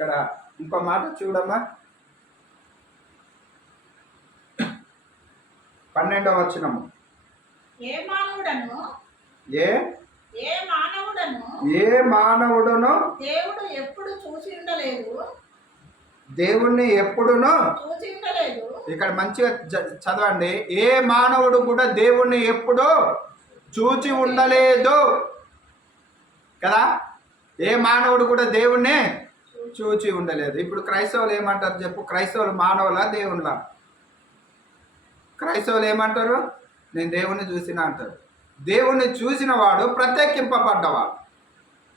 ఇక్కడ ఇంకో మాట చూడమ్మా, 12వ వచనము. ఏ మానవుడను దేవుడు ఎప్పుడు చూసి ఉండలేదు. దేవుణ్ణి ఎప్పుడునో ఇక్కడ మంచిగా చదవండి. ఏ మానవుడు కూడా దేవుణ్ణి ఎప్పుడూ చూచి ఉండలేదు కదా. ఏ మానవుడు కూడా దేవుణ్ణి చూచి ఉండలేదు. ఇప్పుడు క్రైస్తవులు ఏమంటారు చెప్పు? క్రైస్తవులు మానవులా దేవుళ్ళ? క్రైస్తవులు ఏమంటారు? నేను దేవుణ్ణి చూసిన అంటారు. దేవుణ్ణి చూసిన వాడు ప్రత్యేకింపబడ్డవాడు.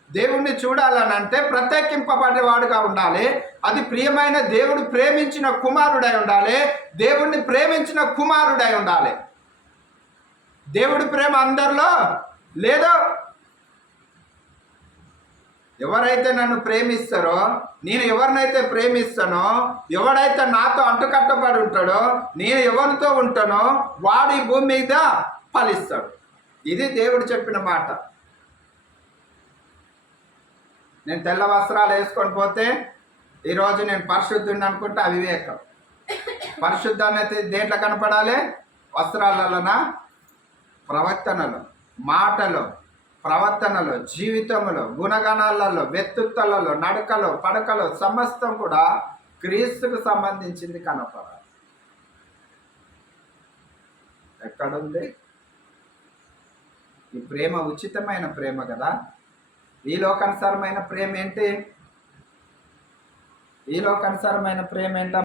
దేవుణ్ణి చూడాలని అంటే ప్రత్యేకింపబడ్డవాడుగా ఉండాలి. అది ప్రియమైన దేవుడు ప్రేమించిన కుమారుడై ఉండాలి. దేవుణ్ణి ప్రేమించిన కుమారుడై ఉండాలి. దేవుడి ప్రేమ అందరిలో లేదో. ఎవరైతే నన్ను ప్రేమిస్తారో, నేను ఎవరినైతే ప్రేమిస్తానో, ఎవడైతే నాతో అంటుకట్టబడి ఉంటాడో, నేను ఎవరితో ఉంటానో వాడు ఈ భూమి మీద ఫలిస్తాడు. ఇది దేవుడు చెప్పిన మాట. నేను తెల్ల వస్త్రాలు వేసుకొని పోతే ఈరోజు నేను పరిశుద్ధుని అనుకుంటే అవివేకం. పరిశుద్ధాన్ని దేంట్లో కనపడాలి? వస్త్రాలలోనా? ప్రవర్తనలో, మాటలో, ప్రవర్తనలో, జీవితంలో, గుణగణాలలో, వ్యక్తిత్వాలలో, నడకలో, పడకలో సమస్తం కూడా క్రీస్తుకు సంబంధించింది కనపడాలి. ఎక్కడుంది ఈ ప్రేమ? ఉచితమైన ప్రేమ కదా. ఈ లోకానుసారమైన ప్రేమ ఏంటి? ఈ లోకానుసారమైన ప్రేమ ఏంట?